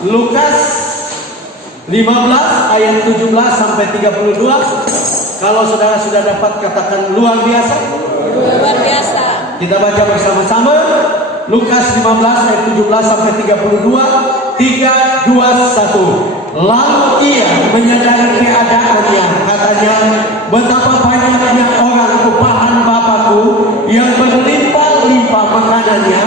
Lukas 15 ayat 17 sampai 32. Kalau saudara sudah dapat, katakan luar biasa. Luar biasa. Kita baca bersama-sama. Lukas 15 ayat 17 sampai 32. 3, 2, 1. Lalu ia menyadari keadaannya, katanya, betapa banyaknya orang upahan Bapakku yang berlimpah-limpah makanannya,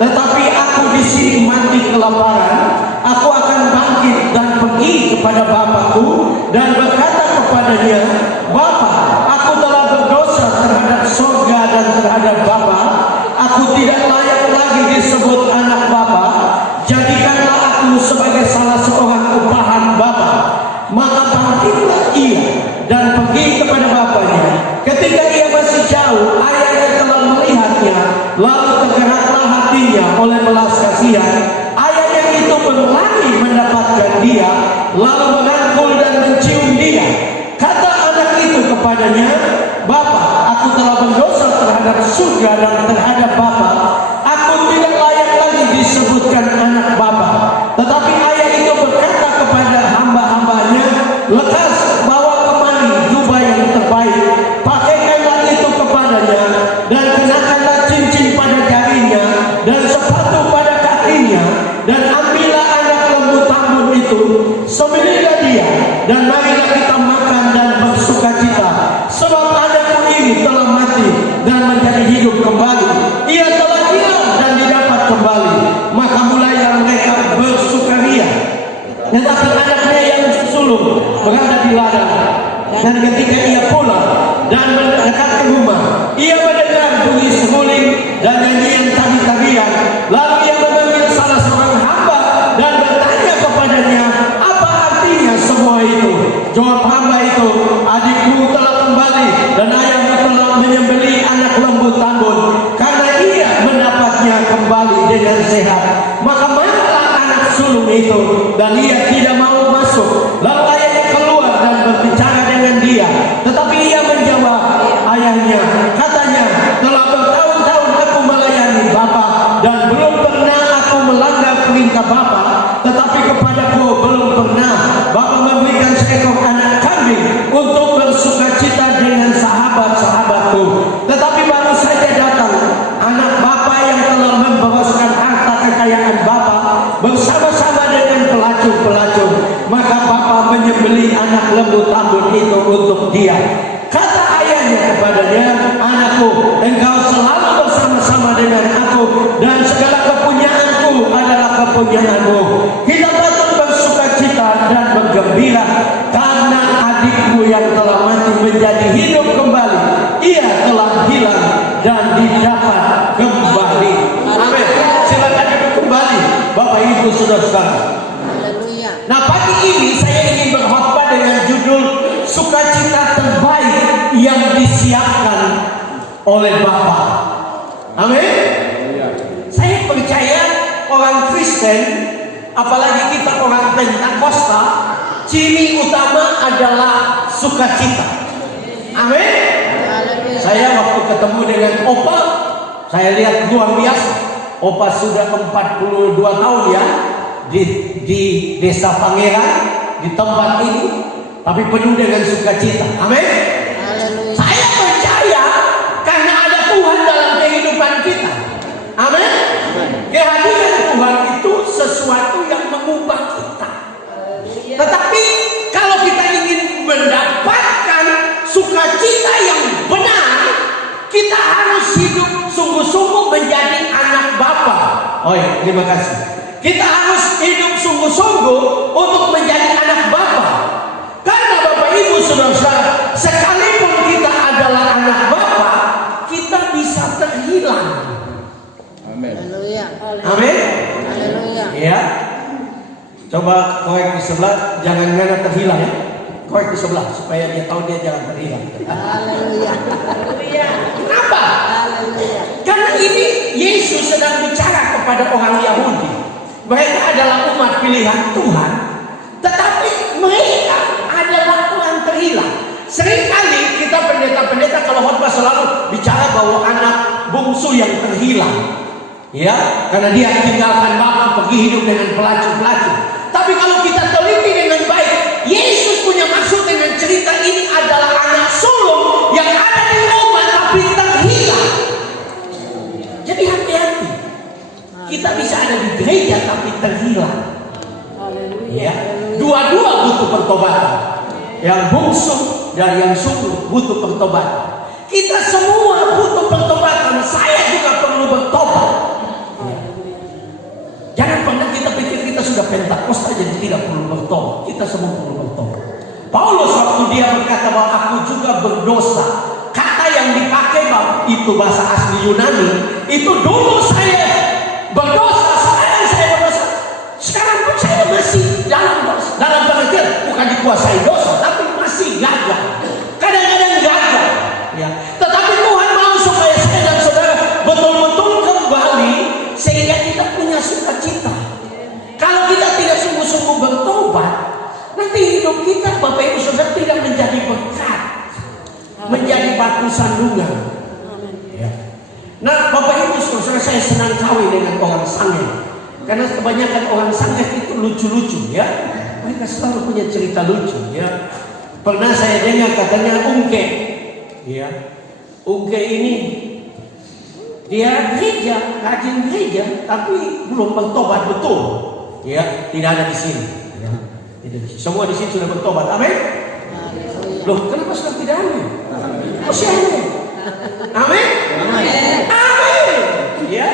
tetapi aku di sini mati kelaparan. Aku akan bangkit dan pergi kepada Bapakku dan berkata kepadanya, Bapa, aku telah berdosa terhadap surga dan terhadap Bapa. Aku tidak layak lagi disebut anak Bapa. Jadikanlah aku sebagai salah seorang upahan Bapa. Maka bangkitlah ia dan pergi kepada bapaknya. Ketika ia masih jauh, ayahnya telah melihatnya, lalu tergeraklah hatinya oleh belas kasihan. Ayahnya itu berlari mendapatkan dia, lalu merangkul dan mencium dia. Kata anak itu kepadanya, Bapa, aku telah berdosa terhadap surga dan terhadap Bapa. Aku tidak layak lagi disebutkan anak Bapa. Tetapi ayah itu berkata kepada hamba-hambanya, lekas bawa kemari jubah yang terbaik, pakaikanlah itu kepadanya, dan kenakanlah cincin pada jarinya dan sepatu pada kakinya, dan ambillah anak lembu tambun itu, sembelihlah dia, dan marilah kita makan dan bersukacita, sebab anakku ini telah mati dan menjadi hidup kembali. Ia telah hilang dan didapat kembali. Maka mulailah mereka bersukaria. Tetapi anaknya yang sulung berada di ladang. Dan ketika ia pulang dan mendekat ke rumah, ia mendengar bunyi seruling dan nyanyian tari-tarian. Lalu ia memanggil salah seorang hamba dan bertanya kepadanya, apa artinya semua itu? Jawab hamba itu, adikku telah kembali dan ayahmu telah menyembelih anak lembu tambun, karena ia mendapatnya kembali dengan sehat. Maka marahlah anak sulung itu dan ia tidak mau masuk. Lalu ayahnya keluar dan berbicara dengan dia, tetapi ia menjawab ayahnya, katanya, telah bertahun-tahun aku melayani Bapa dan belum pernah aku melanggar perintah Bapa. Tetapi kepadaku belum pernah Bapa memberikan seekor anak kambing untuk bersukacita dengan sahabat-sahabatku. Tetapi baru saja datang anak Bapa yang telah memboroskan harta kekayaan Bapa bersama-sama dengan pelacur-pelacur. Maka Bapa menyembelih anak lembu tambun itu untuk dia. Kata ayahnya kepadanya, anakku, engkau selalu bersama-sama dengan aku, dan segala kepunyaanku adalah kepunyaanmu. Kita patut bersukacita dan bergembira karena adikmu yang telah mati menjadi hidup kembali. Ia telah hilang dan didapat kembali. Amin. Silakan duduk kembali, Bapak Ibu Saudara-saudara. Nah, pagi ini saya ingin berkhotbah dengan judul sukacita terbaik yang disiapkan oleh Bapa. Amin. Saya percaya orang Kristen, apalagi kita orang Pentakosta, ciri utama adalah sukacita. Amin. Saya waktu ketemu dengan Opa, saya lihat luar biasa. Opa sudah 42 tahun ya di desa Pangeran, di tempat ini, tapi penuh dengan sukacita. Amin. Saya percaya karena ada Tuhan dalam kehidupan kita. Amin. Kehadiran Tuhan itu sesuatu yang mengubah kita. Tetapi kalau kita ingin mendapatkan sukacita yang benar, kita harus hidup sungguh-sungguh menjadi anak Bapa. Oh ya, terima kasih. Kita harus hidup sungguh-sungguh untuk menjadi anak Bapa. Karena Bapak Ibu Saudara-saudara, sekalipun kita adalah anak Bapa, kita bisa terhilang. Amin. Amin. Ya. Coba korek di sebelah, jangan ngana terhilang ya. Korek di sebelah supaya dia tahu dia jangan terhilang. Kenapa? Karena ini Yesus sedang bicara kepada orang Yahudi. Mereka adalah umat pilihan Tuhan, tetapi mereka adalah orang terhilang. Seringkali kita pendeta-pendeta kalau khotbah selalu bicara bahwa anak bungsu yang terhilang, ya, karena dia tinggalkan Bapa pergi hidup dengan pelacur-pelacur. gereja tapi terhilang. Haleluya. Ya, dua-dua butuh pertobatan. Yang bungsu dan yang sulung butuh pertobatan. Kita semua butuh pertobatan. Saya juga perlu bertobat. Jangan pernah kita pikir kita sudah Pentakosta jadi tidak perlu bertobat. Kita semua perlu bertobat. Paulus waktu dia berkata bahwa aku juga berdosa, kata yang dipakai itu bahasa asli Yunani. Itu dulu saya berdosa, sekarang saya berdosa. Sekarang pun saya masih dalam dosa. Dalam pengertian bukan dikuasai dosa, tapi masih gagal. Kadang-kadang gagal. Ya. Tetapi Tuhan mau supaya saya dan saudara betul-betul kembali sehingga kita punya sukacita. Kalau kita tidak sungguh-sungguh bertobat, nanti hidup kita, Bapak Ibu Saudara, tidak menjadi berkat, menjadi batu sandungan. Ya. Nah, Bapak Ibu Saudara, saya senang kawin dengan orang Sanggeh. Karena kebanyakan orang Sanggeh itu lucu-lucu, ya. Mereka selalu punya cerita lucu, ya. Pernah saya dengar katanya Ungke, ya. Ungke ini dia gereja, rajin gereja, tapi belum bertobat betul, ya. Tidak ada di sini. Ya. Tidak di sini. Semua di sini sudah bertobat, amin. Loh, kenapa sudah tidak amin? Masih amin. Amin. Amin. Ya.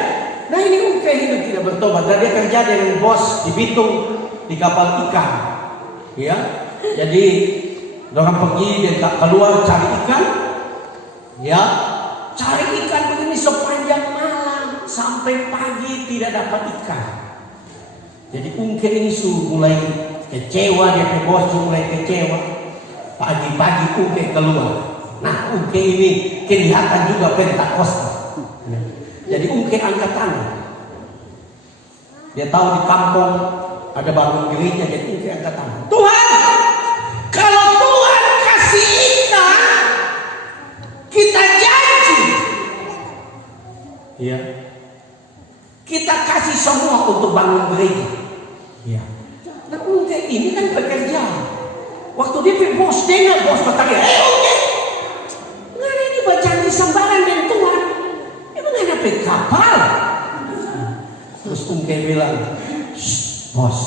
Nah ini Ungke hidup tidak bertobat. Dan dia kerja dengan bos di Bitung di kapal ikan. Ya. Jadi orang pergi dia keluar cari ikan. Ya. Cari ikan begini sepanjang malam sampai pagi tidak dapat ikan. Jadi Ungke ini mulai kecewa, dia bos mulai kecewa. Pagi-pagi Ungke keluar. Nah Ungke ini kelihatan juga Pentakosta. Jadi Ungke angkat tangan. Dia tahu di kampung ada bangun gereja, jadi Ungke angkat tangan. Tuhan, kalau Tuhan kasih ikan, kita janji. Ya. Kita kasih semua untuk bangun gereja. Ya. Nah Ungke ini kan bekerja. Waktu dia bos dengar bos bertanya, Ungke, ngana ini berjanji sembarangan dengan Tuhan. Naik kapal. Terus Ungke bilang, bos,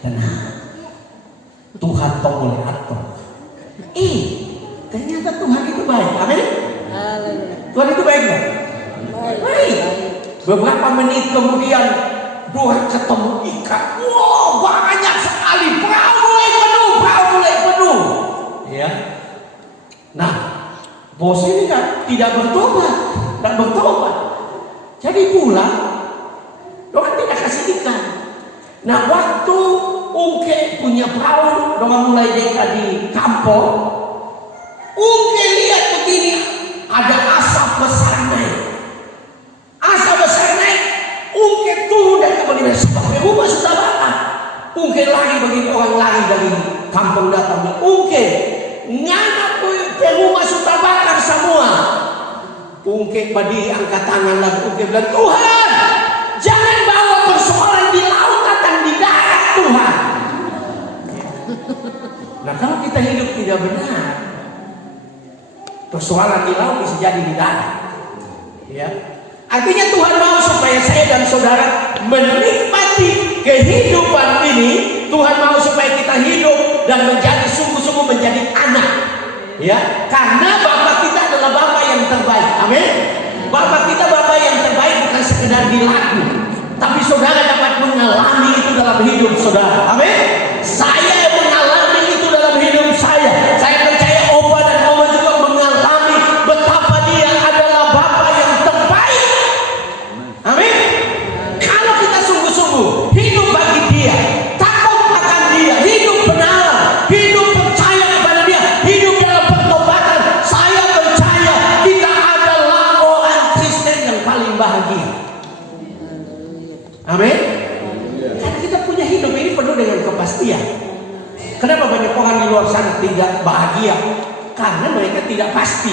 tenang. Tuhan tak boleh atur. Ternyata Tuhan itu baik. Amin. Tuhan itu baik gak? Baik. Beberapa menit kemudian Tuhan ketemu ikan. Wow, banyak sekali. Perahu mulai penuh. Ya. Nah, bos ini kan tidak bertobat. Jadi pulang, orang tidak kasih ikan. Nah waktu Ungke punya perahu, orang mulai dekat di kampung. Ungke lihat begini, ada asap besar naik. Ungke turun dan kemudian sampai rumah sudah bakar. Ungke lari begitu, orang lari dari kampung datang. Ungke, ngana rumah sudah bakar semua. Ungke berdiri angkat tangan lagi. Ungke bilang, Tuhan, jangan bawa persoalan di laut datang di darat Tuhan. Nah kalau kita hidup tidak benar, persoalan di laut bisa jadi di darat. Ya. Artinya Tuhan mau supaya saya dan saudara menikmati kehidupan ini. Tuhan mau supaya kita hidup dan menjadi sungguh-sungguh menjadi anak. Ya, karena Bapa kita adalah Bapa yang terbaik. Amin. Bapa kita Bapa yang terbaik bukan sekedar di lagu, tapi saudara dapat mengalami itu dalam hidup saudara. Amin. Saya mengalami itu dalam hidup saya. Saya percaya Opa dan Oma juga mengalami betapa dia adalah Bapa yang terbaik. Amin. Kalau kita sungguh-sungguh hidup bagi dia, takut akan dia, hidup benar, hidup percaya kepada dia, hidup dalam pertobatan, saya percaya kita adalah orang Kristen yang paling bahagia. Amin. Karena kita punya hidup ini penuh dengan kepastian. Kenapa banyak orang di luar sana tidak bahagia? Karena mereka tidak pasti.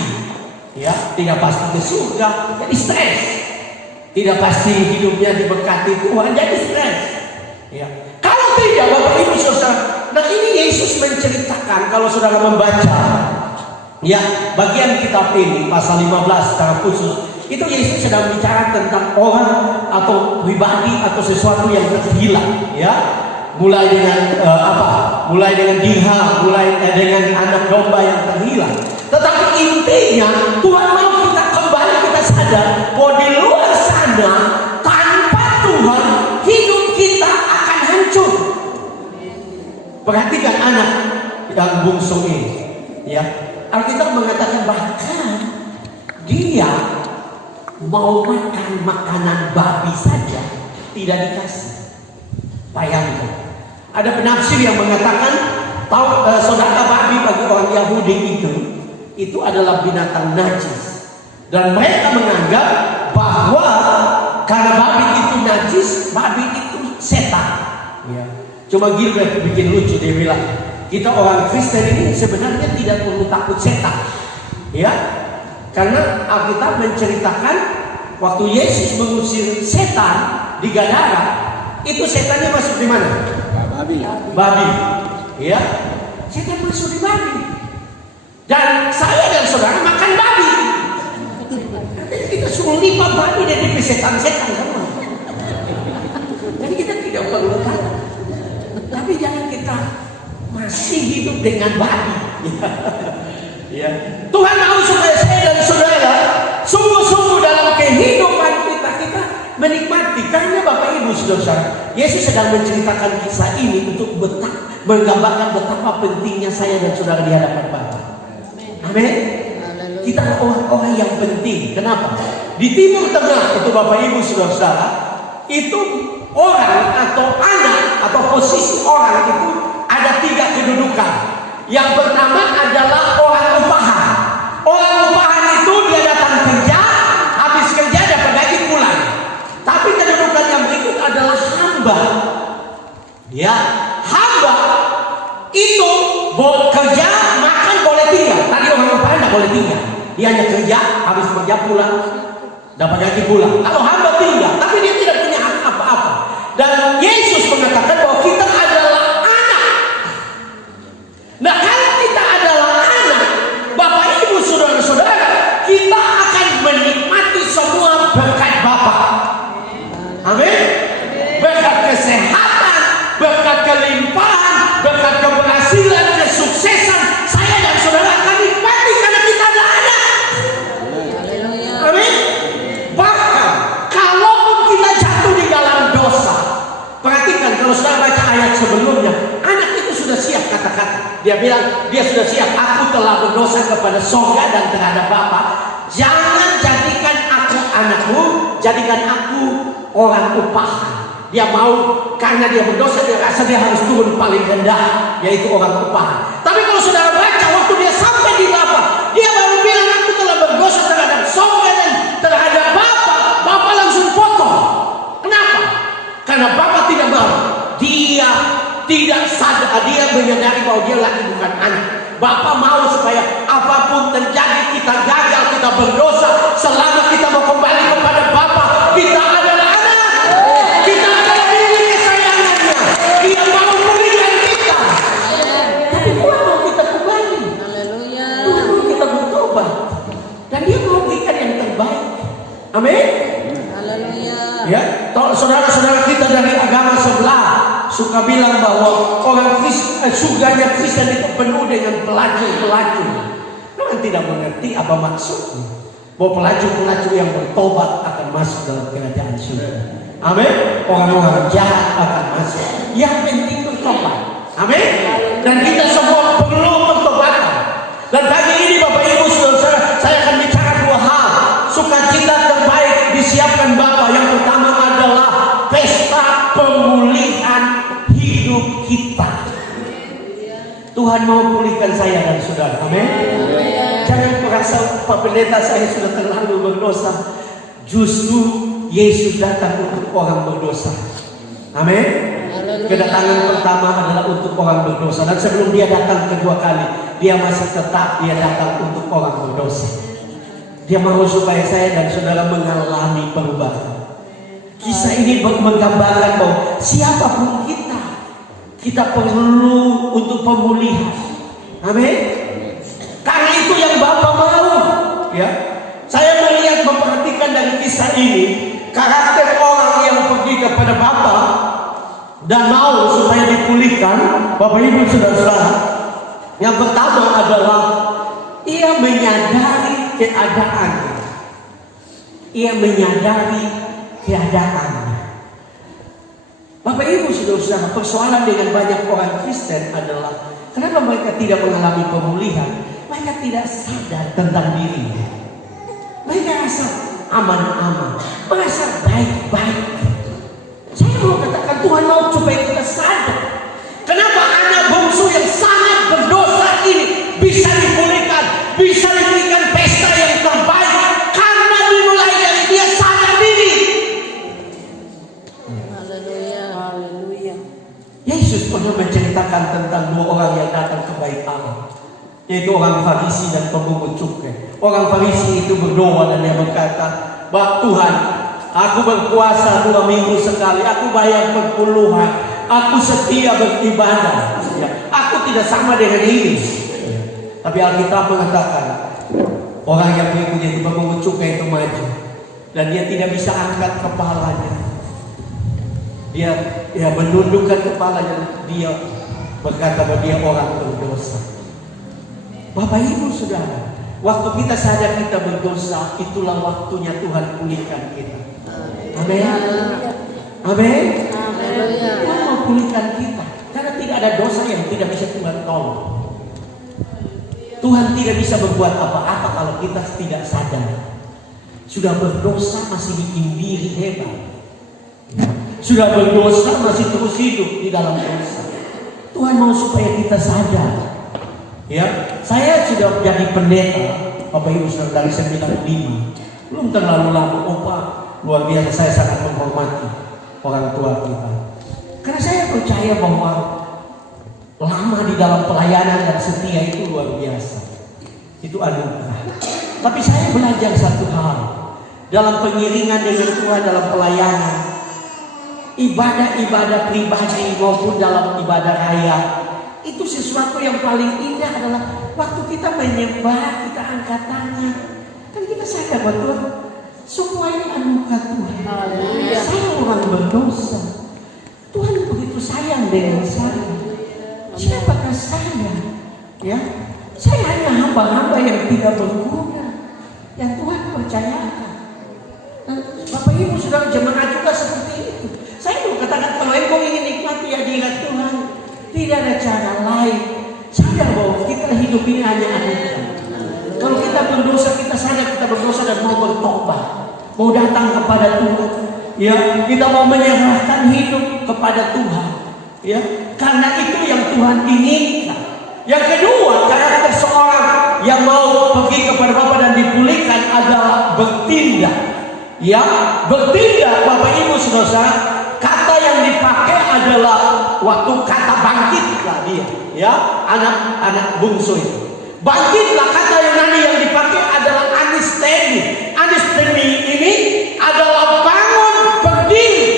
Ya, tidak pasti ke surga, jadi stres. Tidak pasti hidupnya diberkati Tuhan, jadi stres. Ya. Kalau tidak, Bapak Ibu Saudara, nah ini Yesus menceritakan kalau saudara membaca, ya bagian kitab ini pasal 15 secara khusus, Itu Yesus sedang bicara tentang orang atau pribadi atau sesuatu yang terhilang, ya. Mulai dengan mulai dengan dirham, mulai dengan anak domba yang terhilang. Tetapi intinya Tuhan mau kita kembali, kita sadar bahwa di luar sana tanpa Tuhan hidup kita akan hancur. Perhatikan anak yang bungsu ini, ya. Alkitab mengatakan bahkan dia mau makan makanan babi saja tidak dikasih. Bayangkan. Ada penafsir yang mengatakan saudara, babi bagi orang Yahudi itu adalah binatang najis, dan mereka menganggap bahwa karena babi itu najis, babi itu setan. Ya. Cuma Gilbert bikin lucu, dia bilang kita orang Kristen ini sebenarnya tidak perlu takut setan, ya. Karena Alkitab menceritakan waktu Yesus mengusir setan di Gadara, itu setannya masuk di mana? Babi. Ya. Setan masuk di babi. Dan saya dan saudara makan babi. Kita suruh lipat babi dari setan-setan semua. Jadi kita tidak perlu takut. Tapi jangan kita masih hidup dengan babi. Ya. Tuhan mau supaya saya dan saudara sungguh-sungguh dalam kehidupan kita menikmati. Karena Bapak Ibu saudara, Yesus sedang menceritakan kisah ini untuk menggambarkan betapa pentingnya saya dan saudara di hadapan Bapa. Amin. Kita orang-orang yang penting. Kenapa? Di Timur Tengah itu Bapak Ibu saudara, itu orang atau anak atau posisi orang itu ada 3 kedudukan. Yang pertama adalah orang upahan. Orang upahan itu dia datang kerja, habis kerja dapat gaji pulang. Tapi kedudukan yang berikut adalah hamba. Ya, hamba itu boleh kerja, makan, boleh tinggal. Tadi orang upahan tidak boleh tinggal. Dia hanya kerja, habis kerja pulang, dapat gaji pulang. Kalau hamba tinggal, tapi dia tidak punya hak apa-apa. Dan Yesus mengatakan bahwa kita adalah anak. Nah, kalau kita adalah anak, Bapak Ibu saudara-saudara, kita akan menikmati semua berkat Bapa. Amin. Berkat kesehatan, berkat kelimpahan, berkat keberhasilan, kesuksesan, saya dan saudara akan nikmati karena kita ada anak. Amin. Bahkan kalaupun kita jatuh di dalam dosa, perhatikan kalau saudara baca ayat sebelumnya, anak itu sudah siap kata-kata. Dia bilang dia sudah siap. Aku telah berdosa kepada sorga dan terhadap Bapa. Jangan jadikan aku anakmu, jadikan aku orang upahan. Dia mau, karena dia berdosa, dia rasa dia harus turun paling rendah, yaitu orang upahan. Tapi kalau saudara baca waktu dia sampai di Bapa, dia baru bilang aku telah berdosa terhadap sorga dan terhadap Bapa. Bapa langsung potong. Kenapa? Karena Bapa tidak mau. Dia tidak sadar, dia menyadari bahwa dia lagi bukan anak. Bapa mau supaya apapun terjadi, kita gagal, kita berdosa, selama kita mau kembali kepada Bapa, kita adalah anak. Kita adalah milik kesayangannya. Dia mau memberikan kita. Tapi Tuhan mau kita kembali. Tuhan mau kita bertobat. Dan dia mau berikan yang terbaik. Amin. Ya, saudara-saudara kita dari agama sebelah suka bilang bahwa orang surganya Kristen itu penuh dengan pelacur-pelacur. Orang tidak mengerti apa maksudnya. Bahwa pelacur-pelacur yang bertobat akan masuk dalam kerajaan surga. Amin. Orang-orang jahat akan masuk. Yang penting bertobat. Amin. Dan kita semua perlu pertobatan. Dan pagi ini Bapak Ibu saudara, saya akan bicara 2 hal. Sukacita terbaik disiapkan Bapa. Yang pertama adalah pesta pemulihan hidup kita. Tuhan mau pulihkan saya dan saudara. Amin. Jangan merasa Pak Pendeta saya sudah terlalu berdosa. Justru Yesus datang untuk orang berdosa. Amin. Kedatangan pertama adalah untuk orang berdosa. Dan sebelum dia datang kedua kali, dia masih tetap dia datang untuk orang berdosa. Dia mau supaya saya dan saudara mengalami perubahan. Kisah ini menggambarkan bahwa siapapun kita perlu untuk pemulihan. Amin. Karena itu yang Bapa mau. Ya. Saya melihat memperhatikan dengan kisah ini, karakter orang yang pergi kepada Bapa dan mau supaya dipulihkan, Bapak Ibu Saudara-saudara, yang pertama adalah ia menyadari keadaannya. Ia menyadari keadaannya. Bapak Ibu Saudara-saudara, persoalan dengan banyak orang Kristen adalah kenapa mereka tidak mengalami pemulihan? Mereka tidak sadar tentang dirinya. Mereka rasa aman-aman, merasa baik-baik. Saya mau katakan Tuhan mau supaya kita sadar. Kenapa anak bungsu yang sangat berdosa ini bisa dipulihkan, bisa diberikan pesta yang terbaik? Karena dimulai dari dia sadar diri. Haleluya. Haleluya. Yesus pernah menceritakan tentang dua orang yang datang ke bait Allah, yaitu orang Farisi dan pemungut cukai. Orang Farisi itu berdoa dan dia berkata, Tuhan, aku berpuasa 2 minggu sekali, aku bayar perpuluhan, aku setia beribadah, aku tidak sama dengan ini. Tapi Alkitab mengatakan orang yang berikutnya itu pemungut cukai itu maju dan dia tidak bisa angkat kepalanya. Dia menundukkan kepalanya, dia berkata bahwa dia orang berdosa. Bapak Ibu Saudara, waktu kita sadar kita berdosa, itulah waktunya Tuhan pulihkan kita. Amin. Amin. Tuhan mau pulihkan kita, karena tidak ada dosa yang tidak bisa Tuhan tolong. Tuhan tidak bisa berbuat apa-apa kalau kita tidak sadar. Sudah berdosa masih bikin diri hebat. Sudah berdosa masih terus hidup di dalam dosa. Tuhan mau supaya kita sadar. Ya, saya sudah jadi pendeta, Bapak Ibu Saudara, dari 95. Belum terlalu lama, Pak. Luar biasa, saya sangat menghormati orang tua kita. Karena saya percaya bahwa lama di dalam pelayanan dan setia itu luar biasa. Itu anugerah. Tapi saya belajar satu hal dalam pengiringan dengan Tuhan dalam pelayanan, ibadah-ibadah pribadi maupun dalam ibadah raya, itu sesuatu yang paling indah adalah waktu kita menyembah, kita angkat tangan, kan kita sadar bahwa semua ini anugerah Tuhan. Saya orang berdosa, Tuhan begitu sayang dengan saya. Siapakah saya? Ya, saya hanya hamba-hamba yang tidak berguna, yang Tuhan percayakan. Bapak Ibu Saudara, jemaat juga seperti itu. Saya mau katakan, kalau engkau ingin nikmati hadirat Tuhan, tidak ada cara lain. Sadar bahwa kita hidup ini hanya anugerah. Kalau kita berdosa, kita sadar kita berdosa dan mau bertobat, mau datang kepada Tuhan. Ya, kita mau menyerahkan hidup kepada Tuhan. Ya, karena itu yang Tuhan inginkan. Yang kedua, karakter seorang yang mau pergi kepada Bapa dan dipulihkan adalah bertindak. Ya, bertindak, Bapak Ibu Saudara. Kata yang dipakai adalah waktu kata bangkitlah dia, ya, anak bungsu itu. Bangkitlah, kata yang nanti yang dipakai adalah anistemi. Anistemi ini adalah bangun, berdiri.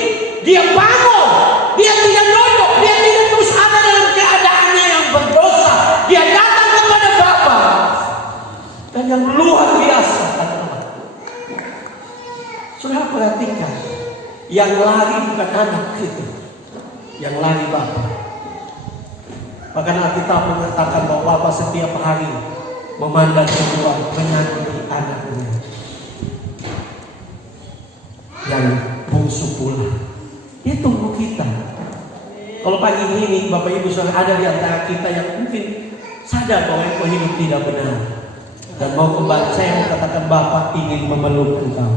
Dia bangun, dia tidak duduk, dia tidak terus ada dalam keadaannya yang berdosa. Dia datang kepada Bapa. Dan yang luar biasa adalah, saudara perhatikan, yang lari bukan anak itu, yang lari Bapa. Bahkan Alkitab mengatakan bahwa Bapa setiap hari memandang keluar menanti anaknya yang bungsu pula. Dia tunggu kita. Kalau pagi ini Bapak Ibu Saudara ada di antara kita yang mungkin sadar bahwa engkau hidup tidak benar dan mau kembali, saya mau katakan Bapa ingin memeluk engkau.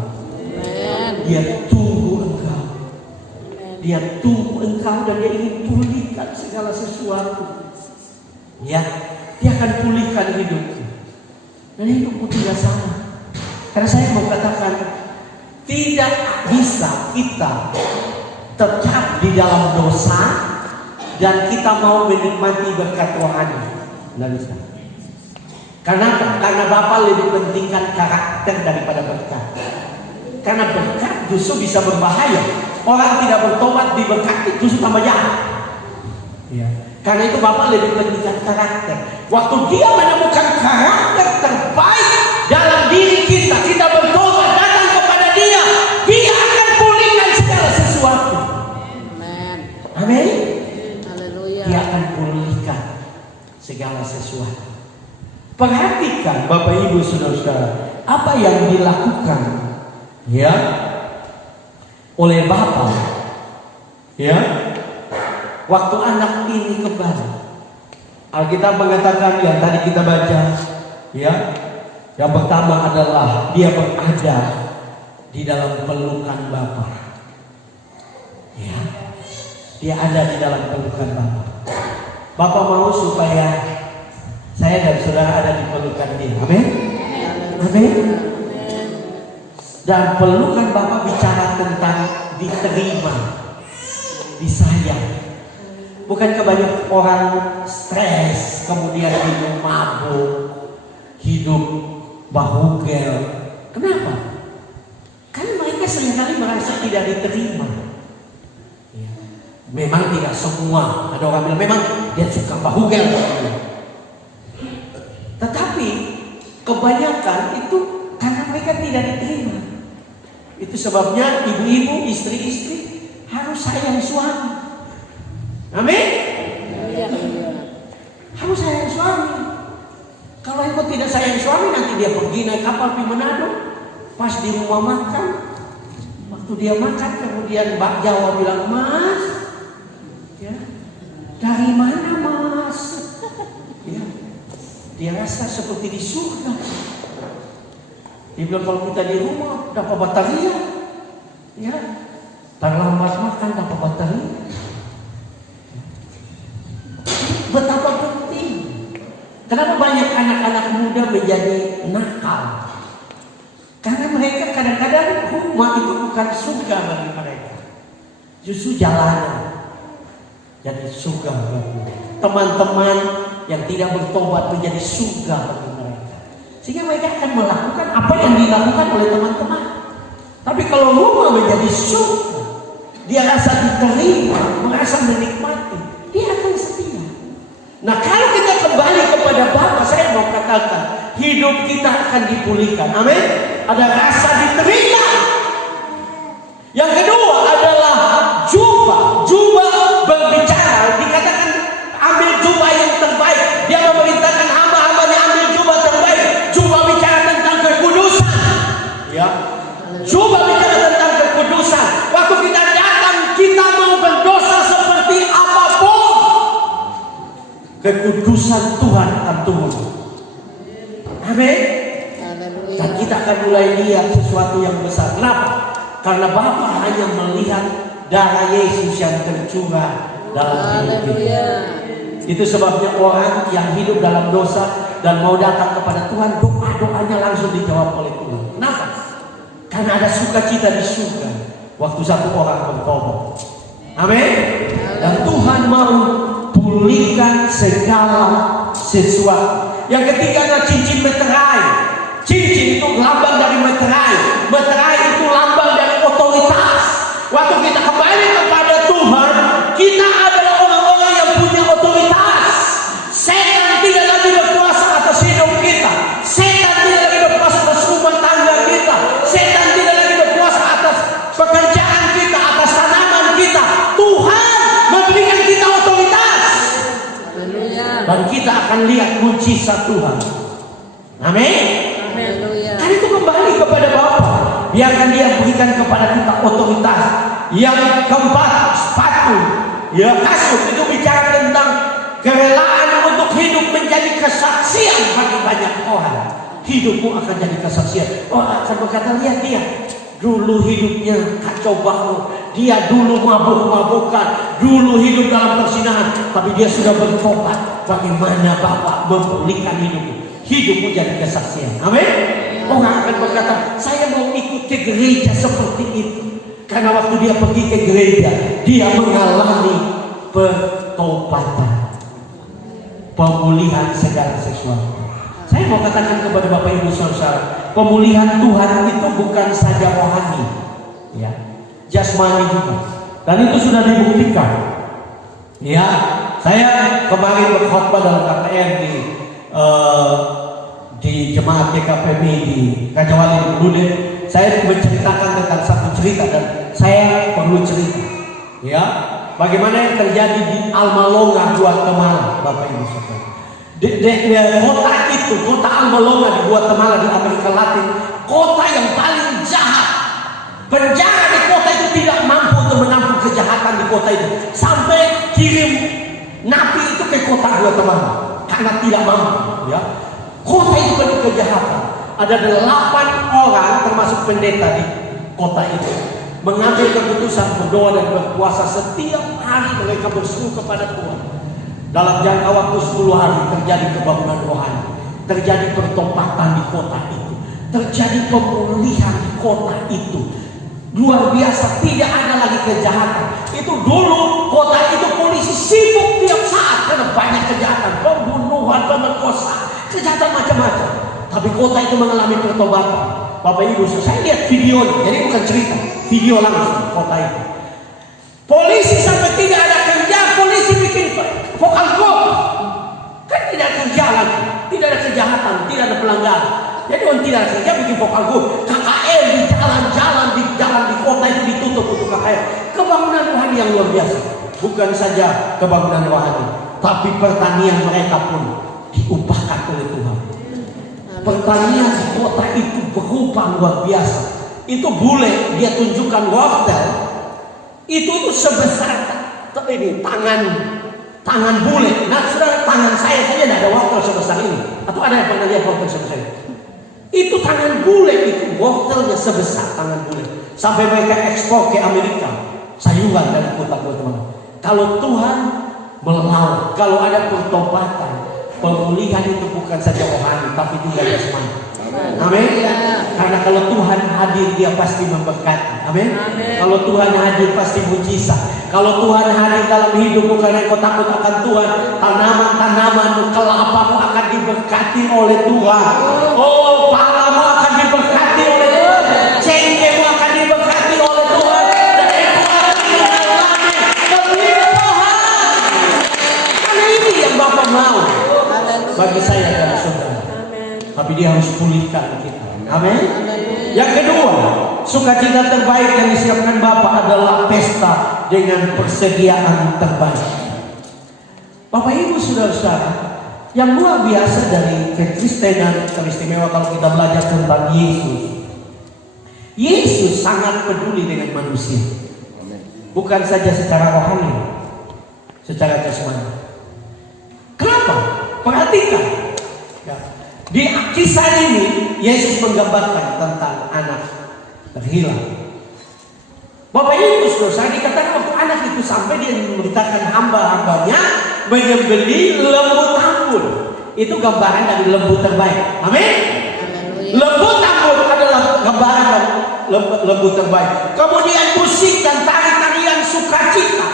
Dia tunggu engkau. Dia tunggu engkau dan dia ingin pulihkan segala sesuatu. Ya, dia akan pulihkan hidupku. Dan hidupku tidak sama. Karena saya mau katakan, tidak bisa kita tetap di dalam dosa dan kita mau menikmati berkat Tuhan. Tidak bisa. Karena apa? Karena Bapa lebih pentingkan karakter daripada berkat. Karena berkat justru bisa berbahaya. Orang tidak bertobat diberkati justru tambah jahat. Ya. Karena itu Bapa lebih pentingkan karakter. Waktu dia menemukan karakter terbaik dalam diri kita, kita bertobat, datang kepada dia, dia akan pulihkan segala sesuatu. Perhatikan Bapak Ibu Saudara-saudara, apa yang dilakukan ya oleh Bapa ya waktu anak ini kembali. Alkitab mengatakan yang tadi kita baca ya, yang pertama adalah dia berada di dalam pelukan Bapa. Ya, dia ada di dalam pelukan Bapa. Bapa mau supaya saya dan saudara ada di pelukan dia. Amin. Amin. Dan pelukan Bapa bicara tentang diterima, disayang. Bukan banyak orang stres, kemudian hidup mabuk, hidup bahugel. Kenapa? Karena mereka seringkali merasa tidak diterima. Ya. Memang tidak semua. Ada orang bilang memang dia suka bahugel. Tetapi kebanyakan itu karena mereka tidak diterima. Itu sebabnya ibu-ibu, istri-istri harus sayang suami. Amin. Harus sayang suami. Kalau engkau tidak sayang suami, nanti dia pergi naik kapal pergi Manado. Pas di rumah makan, waktu dia makan kemudian Mbak Jawa bilang, Mas, ya, dari mana Mas? Ya, dia rasa seperti di surga. Dia bilang kalau kita di rumah dapat bataria, ya, terlambat makan dapat bataria. Betapa penting. Kenapa banyak anak-anak muda menjadi nakal? Karena mereka kadang-kadang rumah itu bukan surga bagi mereka, justru jalanan jadi surga bagi mereka. Teman-teman yang tidak bertobat menjadi surga bagi mereka, sehingga mereka akan melakukan apa yang dilakukan oleh teman-teman. Tapi kalau rumah menjadi surga, dia rasa diterima, merasa menikmati, dia akan setia. Nah, kalau kita kembali kepada Bapa, saya mau katakan hidup kita akan dipulihkan. Amin. Ada rasa diterima. Yang kedua adalah jubah. Jubah berbicara. Dikatakan ambil jubah yang terbaik. Dia memerintahkan hamba-hambanya ambil jubah terbaik. Jubah bicara tentang kekudusan. Ya. Jubah bicara tentang kekudusan. Waktu kita datang, kita mau berdosa seperti apapun, kekudusan Tuhan akan turun. Amin. Dan kita akan mulai lihat sesuatu yang besar. Kenapa? Karena Bapa hanya melihat darah Yesus yang tercurah dalam hidup kita. Itu sebabnya orang yang hidup dalam dosa dan mau datang kepada Tuhan, doa-doanya langsung dijawab oleh Tuhan. Kenapa? Karena ada sukacita di surga waktu satu orang bertobat. Amin. Dan Tuhan mau pulihkan segala sesuatu. Yang ketiga adalah cincin meterai. Cincin itu lambang dari meterai. Meterai itu lambang dari otoritas. Waktu kita kembali kepada Tuhan, kita adalah orang-orang yang punya otoritas. Setan tidak lagi berkuasa atas hidup kita. Setan tidak lagi berkuasa atas rumah tangga kita. Setan tidak lagi berkuasa atas pekerjaan kita, atas tanaman kita. Tuhan memberikan kita otoritas. Dan kita akan lihat mujizat Tuhan. Amin. Kan itu kembali kepada Bapa. Biarkan Dia berikan kepada kita otoritas. Yang keempat, sepatu. Ya, kasut itu bicara tentang kerelaan untuk hidup menjadi kesaksian bagi banyak orang. Hidupmu akan jadi kesaksian. Orang akan berkata, lihat dia dulu hidupnya kacau balau. Dia dulu mabuk-mabukan, dulu hidup dalam persinahan, tapi dia sudah bertobat. Bagaimana Bapak memulihkan hidupmu? Hidupmu jadi kesaksian. Amin. Orang akan berkata, saya mau ikut ke gereja seperti itu. Karena waktu dia pergi ke gereja, dia mengalami pertobatan, pemulihan segala sesuatu. Saya mau katakan kepada Bapak Ibu Saudara, pemulihan Tuhan itu bukan saja rohani, ya, jasmani juga. Dan itu sudah dibuktikan. Ya, saya kemarin berkhotbah dalam KPM di jemaat GKPMI di Kajawali Bulude. Saya menceritakan tentang satu cerita dan saya perlu cerita. Ya, Bagaimana yang terjadi di Almalonga, Guatemala, Bapak Ibu Saudara. Kota itu, kota Almalonga di Guatemala di Amerika Latin, kota yang paling jahat. Penjara di kota itu tidak mampu untuk menampung kejahatan di kota itu. Sampai kirim napi itu ke kota Guatemala karena tidak mampu. Ya. Kota itu penuh kejahatan. Ada 8 orang termasuk pendeta di kota itu mengambil keputusan berdoa dan berpuasa setiap hari. Mereka berseru kepada Tuhan. Dalam jangka waktu 10 hari terjadi kebangunan rohani, terjadi pertobatan di kota itu, terjadi pemulihan di kota itu. Luar biasa, tidak ada lagi kejahatan. Itu dulu kota itu polisi sibuk tiap saat karena banyak kejahatan, pembunuhan, pemerkosaan, kejahatan macam-macam. Tapi kota itu mengalami pertobatan. Bapak Ibu, saya lihat video, jadi bukan cerita, video langsung kota itu. Polisi sampai tidak ada kerja, polisi bikin vokal group. Kan tidak ada kerja lagi, tidak ada kejahatan, tidak ada pelanggaran. Jadi orang tidak ada kerja bikin vokal group. KKN di jalan-jalan di kota itu ditutup untuk KKN. Kebangunan rohani yang luar biasa. Bukan saja kebangunan rohani, tapi pertanian mereka pun diubahkan oleh Tuhan. Pertanian di kota itu berubah luar biasa. Itu bule dia tunjukkan wortel. Itu sebesar ini tangan bule. Nah, saudara, tangan saya saja tidak ada wortel sebesar ini. Atau ada yang pernah lihat wortel sebesar ini? Itu tangan bule, itu wortelnya sebesar tangan bule. Sampai mereka ekspor ke Amerika sayuran dari kota Guatemala. Kalau Tuhan melawan, kalau ada pertobatan, pemulihan itu bukan saja rohani, tapi juga jasmani. Amin. Karena kalau Tuhan hadir, Dia pasti memberkati. Amin. Kalau Tuhan hadir, pasti mujizat. Kalau Tuhan hadir dalam hidup, bukan yang kau takut akan Tuhan, tanaman-tanaman kelapamu akan diberkati oleh Tuhan. Oh, palamu akan diberkati oleh Tuhan. Cengkehmu akan diberkati oleh Tuhan. Dan itu akan mengalami pemeliharaan. Karena ini yang Bapak mau bagi saya dan saudara. Tapi Dia harus pulihkan kita. Amin. Yang kedua, sukacita terbaik yang disiapkan Bapa adalah pesta dengan persediaan terbaik. Bapak Ibu saudara-saudara, yang luar biasa dari kekristenan teristimewa kalau kita belajar tentang Yesus. Yesus sangat peduli dengan manusia. Bukan saja secara rohani, secara jasmani. Kenapa? Perhatikan. Ya. Di kisah ini Yesus menggambarkan tentang anak terhilang. Bapak Ibu saudara, dikatakan waktu anak itu sampai dia memberitakan hamba-hambanya menyembelih lembu tambun. Itu gambaran dari lembu terbaik. Amin. Lembu tambun adalah gambaran dari lembu terbaik. Kemudian musik dan tari-tarian sukacita.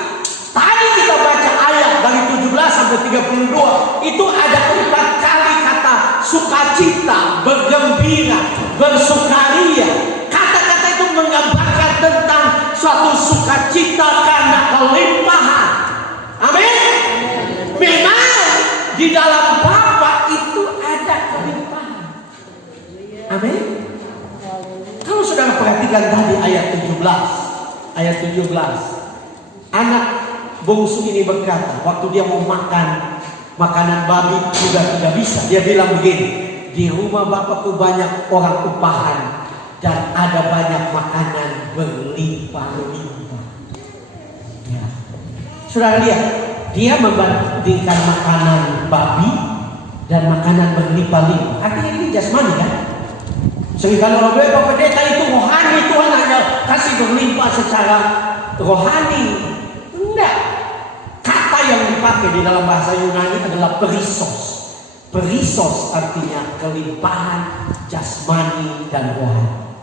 Tadi kita baca ayat dari 17 sampai 32. Itu ada 4 kali kata sukacita, bergembira, bersukaria. Kata-kata itu menggambarkan tentang suatu sukacita karena kelimpahan. Amin. Memang di dalam Bapa itu ada kelimpahan. Amin. Kalau saudara perhatikan tadi ayat 17. Anak bungsu ini berkata, waktu dia mau makan makanan babi juga tidak bisa. Dia bilang begini, di rumah Bapakku banyak orang upahan dan ada banyak makanan berlimpah-limpah. Ya. Saudara lihat, dia membandingkan makanan babi dan makanan berlimpah-limpah. Artinya ini jasmani kan? Seringkali orang bilang, Bapak Pendeta itu rohani, Tuhan hanya kasih berlimpah secara rohani. Enggak. Kata yang dipakai di dalam bahasa Yunani adalah perisos. Perisos artinya kelimpahan jasmani dan rohani.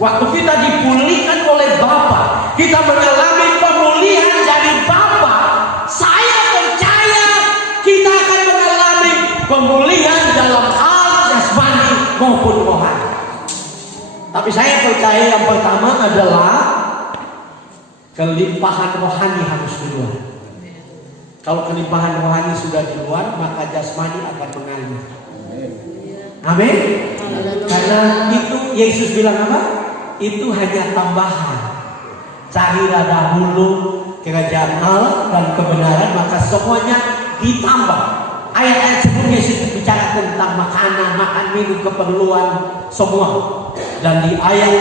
Waktu kita dipulihkan oleh Bapa, kita mengalami pemulihan dari Bapa. Saya percaya kita akan mengalami pemulihan dalam hal jasmani maupun rohani. Tapi saya percaya yang pertama adalah kelimpahan rohani harus keluar. Kalau kelimpahan rohani sudah di luar, maka jasmani akan mengalir. Amin. Karena itu Yesus bilang apa? Itu hanya tambahan. Carilah dahulu kerajaan Allah dan kebenaran, maka semuanya ditambah. Ayat-ayat sebelumnya Yesus bicara tentang makanan, makan minum, keperluan semua. Dan di ayat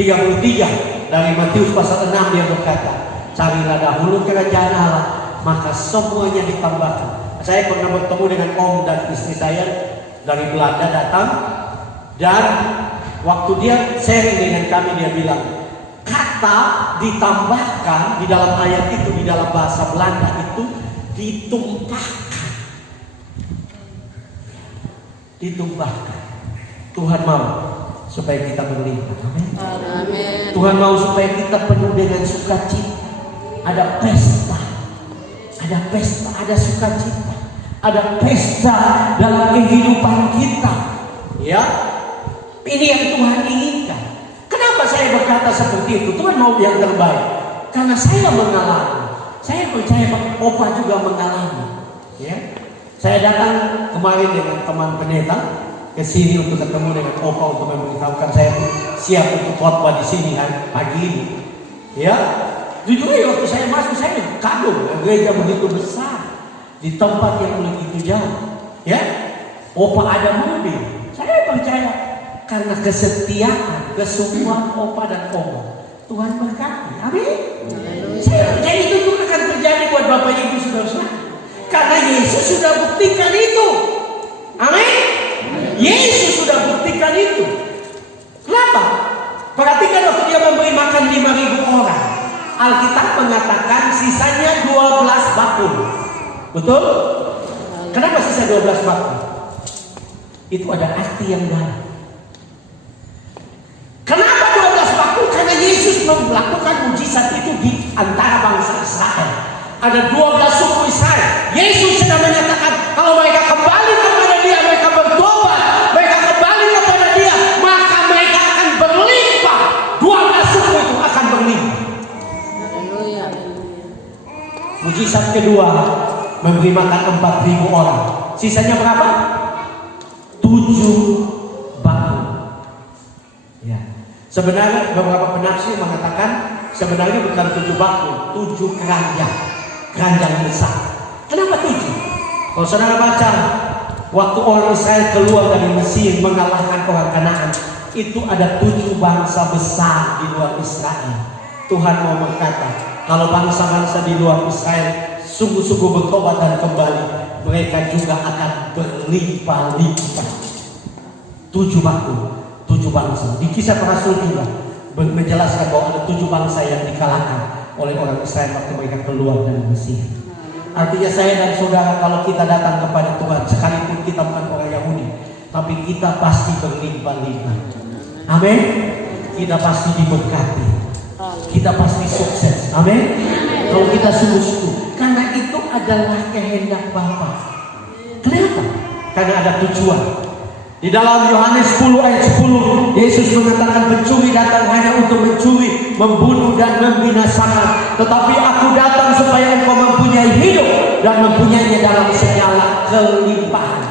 33 dari Matius pasal 6 dia berkata, carilah dahulu kerajaan Allah, maka semuanya ditambahkan. Saya pernah bertemu dengan om dan istri saya dari Belanda datang, dan waktu dia sharing dengan kami, dia bilang kata ditambahkan di dalam ayat itu, di dalam bahasa Belanda itu ditumpahkan. Ditumpahkan. Tuhan mau supaya kita berlimpah. Amin. Amin. Tuhan mau supaya kita penuh dengan sukacita. Ada pesta. Ada pesta, ada sukacita. Ada pesta dalam kehidupan kita. Ya. Ini yang Tuhan inginkan. Kenapa saya berkata seperti itu? Tuhan mau yang terbaik. Karena saya mengalami. Saya percaya Opa juga mengalami. Ya. Saya datang kemarin dengan teman pendeta ke sini untuk ketemu dengan Opa untuk memberitahukan saya siap untuk khotbah di sini pagi ini. Ya. Jujur ya, waktu saya masuk saya kagum. Gereja begitu besar di tempat yang begitu jauh. Ya. Opa ada mobil. Saya percaya karena kesetiaan, kesungguhan Opa dan Oma, Tuhan berkati. Amin. Saya percaya itu juga akan terjadi buat Bapak Ibu saudara-saudara. Karena Yesus sudah buktikan itu. Amin. Yesus sudah buktikan itu. Kenapa? Perhatikan waktu dia memberi makan 5.000 orang. Alkitab mengatakan sisanya 12 bakul. Betul? Kenapa sisa 12 bakul? Itu ada arti yang dalam. Kenapa 12 bakul? Karena Yesus melakukan mujizat itu di antara bangsa Israel. Ada 12 suku Israel. Yesus sedang menyatakan kalau mereka kembali kepada Dia, mereka bertobat, mereka kembali kepada Dia, maka mereka akan berlimpah. 12 suku itu akan berlimpah. Mujizat kedua, memberi makan 4.000 orang. Sisanya berapa? 7 bakul. Ya. Sebenarnya beberapa penafsir mengatakan sebenarnya bukan 7 bakul, 7 keranjang besar. Kenapa 7? Kalau saudara baca waktu orang Israel keluar dari Mesir mengalahkan orang Kanaan, itu ada 7 bangsa besar di luar Israel. Tuhan mau berkata, kalau bangsa-bangsa di luar Israel sungguh-sungguh bertobat dan kembali, mereka juga akan berlimpah-limpah. 7 bakul, 7 bangsa. Di Kisah Para Rasul juga menjelaskan bahwa ada 7 bangsa yang dikalahkan oleh orang Israel waktu mereka keluar dari Mesir. Artinya saya dan saudara, kalau kita datang kepada Tuhan, sekalipun kita bukan orang Yahudi, tapi kita pasti berlimpah-limpah. Amin. Kita pasti diberkati. Kita pasti sukses. Amin. Kalau kita sungguh-sungguh, karena itu adalah kehendak Bapa. Kenapa? Karena ada tujuan. Di dalam Yohanes 10 ayat 10, Yesus mengatakan pencuri datang hanya untuk mencuri, membunuh dan membinasakan. Tetapi aku datang supaya engkau mempunyai hidup dan mempunyainya dalam segala kelimpahan.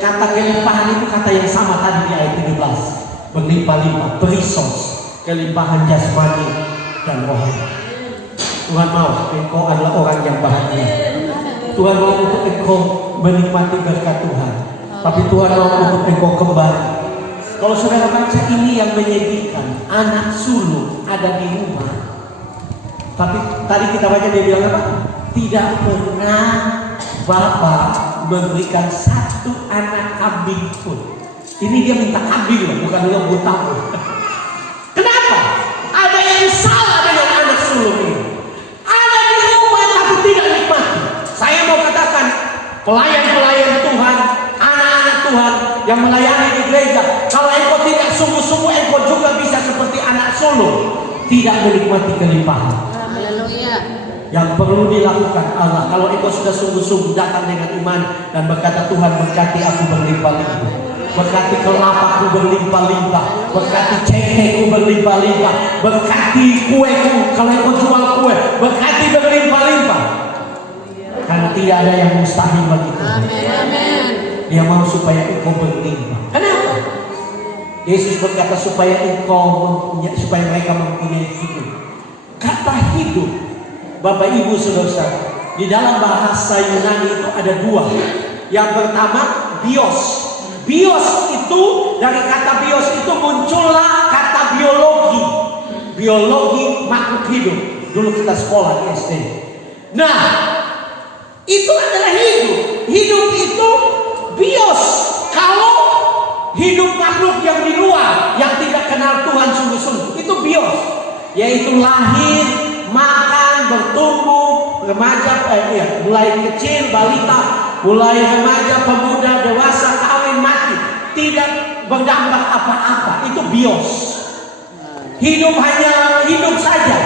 Kata kelimpahan itu kata yang sama tadi di ayat 17. Berlimpah-limpah, perisos, kelimpahan jasmani dan rohani. Tuhan mau engkau adalah orang yang bahagia. Tuhan mau untuk engkau menikmati berkat Tuhan. Tapi Tuhan mau untuk engkau kembali. Kalau saudara baca ini yang menyedihkan, anak sulung ada di rumah. Tapi tadi kita baca dia bilang apa? Tidak pernah Bapak memberikan 1 anak kambing pun. Ini dia minta kambing loh, bukan lembu tamu. Kenapa? Ada yang salah dengan anak sulung ini. Ada di rumah tapi tidak nikmati. Saya mau katakan, pelayan-pelayan Tuhan, Tuhan yang melayani di gereja, kalau engkau tidak sungguh-sungguh, engkau juga bisa seperti anak sulung, tidak menikmati kelimpahan. Haleluya. Yang perlu dilakukan Allah, kalau engkau sudah sungguh-sungguh datang dengan iman dan berkata, Tuhan berkati aku berlimpah-limpah, berkati kelapakku berlimpah-limpah, berkati cengkehku berlimpah-limpah, berkati kueku, kalau engkau jual kue, berkati berlimpah-limpah. Karena tidak ada yang mustahil bagi Tuhan. Amin. Dia mau supaya engkau berlimpah. Kenapa? Yesus berkata supaya mereka mempunyai hidup. Kata hidup Bapak Ibu Saudara, di dalam bahasa Yunani itu ada dua. Yang pertama bios. Bios itu, dari kata bios itu muncullah kata biologi. Biologi makhluk hidup. Dulu kita sekolah di SD. Nah, itu adalah hidup. Hidup itu bios. Kalau hidup makhluk yang di luar, yang tidak kenal Tuhan sungguh-sungguh, itu bios. Yaitu lahir, makan, bertumbuh, remaja, mulai kecil, balita, mulai remaja, pemuda, dewasa, kawin, mati, tidak berdampak apa-apa. Itu bios. Hidup hanya hidup saja.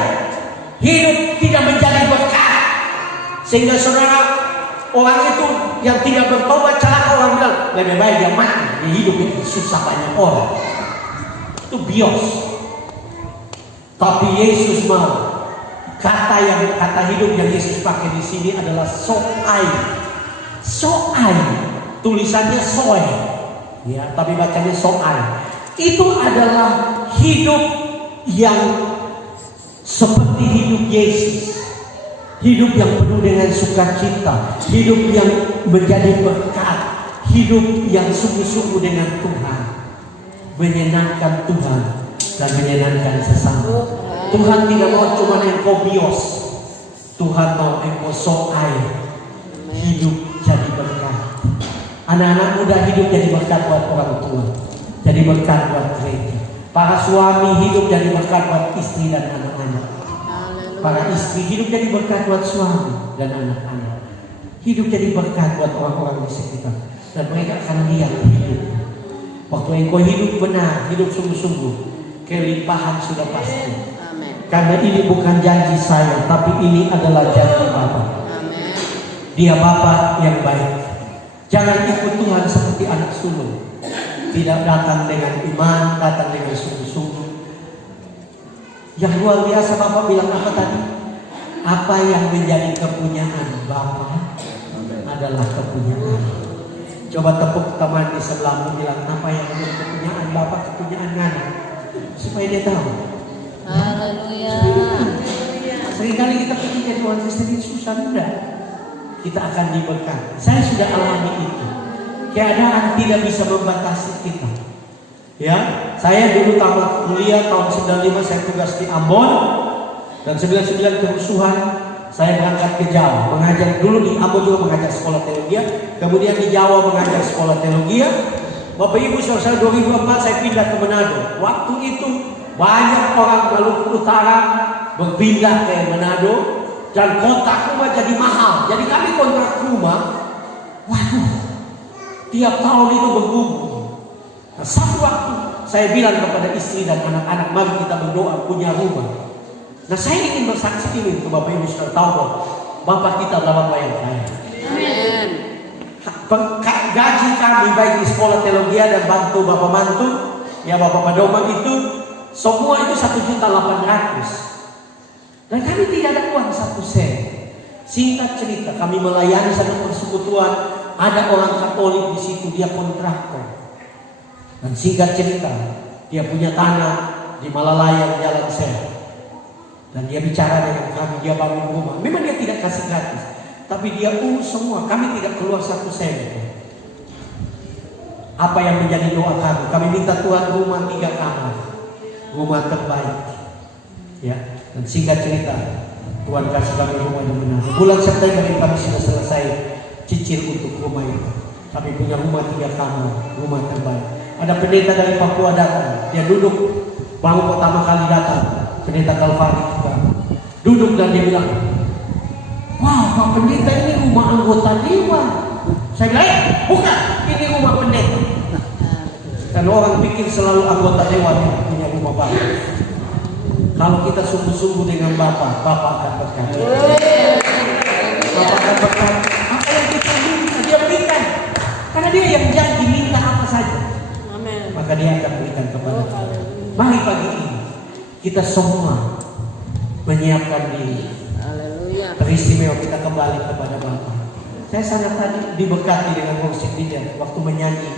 Hidup tidak menjadi berkat. Sehingga saudara, orang itu yang tidak bertobat celaka, orang bilang lebih baik dia mati. Dia hidup itu susah banyak orang. Itu bios. Tapi Yesus mau. Kata hidup yang Yesus pakai di sini adalah soai. Soai, tulisannya soe, ya, tapi bacanya soai. Itu adalah hidup yang seperti hidup Yesus, hidup yang penuh dengan sukacita, hidup yang menjadi berkat, hidup yang sungguh-sungguh dengan Tuhan, menyenangkan Tuhan dan menyenangkan sesama. Tuhan tidak mau cuma engkau bios. Tuhan mau engkau soai. Hidup jadi berkat. Anak-anak muda hidup jadi berkat buat orang tua. Jadi berkat buat gereja. Para suami hidup jadi berkat buat istri dan anak-anak. Para istri hidup jadi berkat buat suami dan anak-anak. Hidup jadi berkat buat orang-orang di sekitar. Dan mereka akan lihat hidup. Waktu engkau hidup benar, hidup sungguh-sungguh, kelimpahan sudah pasti. Karena ini bukan janji saya, tapi ini adalah janji Bapa. Dia Bapa yang baik. Jangan ikut Tuhan seperti anak sulung. Tidak datang dengan iman, datang dengan sungguh-sungguh. Yang luar biasa Bapak bilang apa tadi? Apa yang menjadi kepunyaan Bapa adalah kepunyaan. Coba tepuk teman di sebelahmu, bilang apa yang menjadi kepunyaan Bapa, kepunyaan anak, supaya dia tahu. Haleluya. Seringkali kita pikir jadi orang Kristen itu susah, mudah. Kita akan diberkati. Saya sudah alami itu. Keadaan tidak bisa membatasi kita. Ya, saya dulu tamat kuliah tahun 95, saya tugas di Ambon, dan 99 kerusuhan. Saya berangkat ke Jawa, mengajar dulu di Ambon juga mengajar sekolah teologi, kemudian di Jawa mengajar sekolah teologi. Bapak Ibu saudara, 2004 saya pindah ke Manado. Waktu itu banyak orang Maluku Utara berpindah ke Manado dan kontrak rumah jadi mahal. Jadi kami kontrak rumah, waduh, tiap tahun itu bergumul. Nah, satu waktu saya bilang kepada istri dan anak-anak, mari kita berdoa punya rumah. Nah, saya ingin bersaksi ini ke Bapak Ibu sudah tahu bahwa Bapak kita adalah Bapak yang kaya. Amin. Gaji kami baik di sekolah teologi dan bantu Bapak mantu, ya Bapak Padoma itu semua itu 1.800.000. Dan kami tidak ada uang 1 sen. Singkat cerita, kami melayani satu persekutuan, ada orang Katolik di situ, dia kontraktor. Dan singkat cerita, dia punya tanah di Malalayang Jalan Sel. Dan dia bicara dengan kami, dia bangun rumah. Memang dia tidak kasih gratis, tapi dia urus semua. Kami tidak keluar 1 sen. Apa yang menjadi doa kami? Kami minta Tuhan rumah 3 kamar, rumah terbaik. Ya, dan singkat cerita, Tuhan kasih kami rumah yang benar. Bulan September ini kami sudah selesai cicil untuk rumah itu. Kami punya rumah 3 kamar, rumah terbaik. Ada pendeta dari Papua datang, dia duduk, baru pertama kali datang, pendeta Kalvari juga duduk dan dia bilang, wah Pak Pendeta, ini rumah anggota dewa. Saya bilang, bukan, ini rumah pendeta. Dan orang pikir selalu anggota dewa punya rumah Bapak. Kalau kita sungguh-sungguh dengan Bapak, Bapak akan berkati. Bapak akan berkati. Apa yang kita minta, dia berikan. Karena dia yang janji minta apa saja, maka dia akan berikan kepada kita. Mari pagi ini kita semua menyiapkan diri. Teristimewa kita kembali kepada Bapa. Saya sangat tadi diberkati dengan worship leader waktu menyanyi.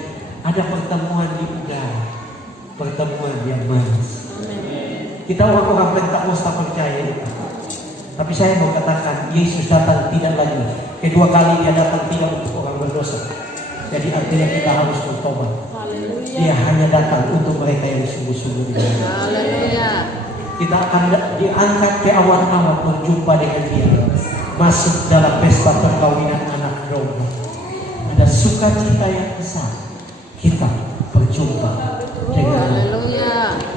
Ada pertemuan di udara, pertemuan yang manis. Kita orang-orang Pentakosta percaya. Tapi saya mau katakan, Yesus datang tidak lagi. Kedua kali dia datang tidak untuk orang berdosa. Jadi artinya kita harus bertobat. Dia hanya datang untuk mereka yang sungguh-sungguh. Haleluya. Kita akan diangkat ke awan-awan berjumpa dengan dia. Masuk dalam pesta perkawinan anak domba. Ada sukacita yang besar. Kita berjumpa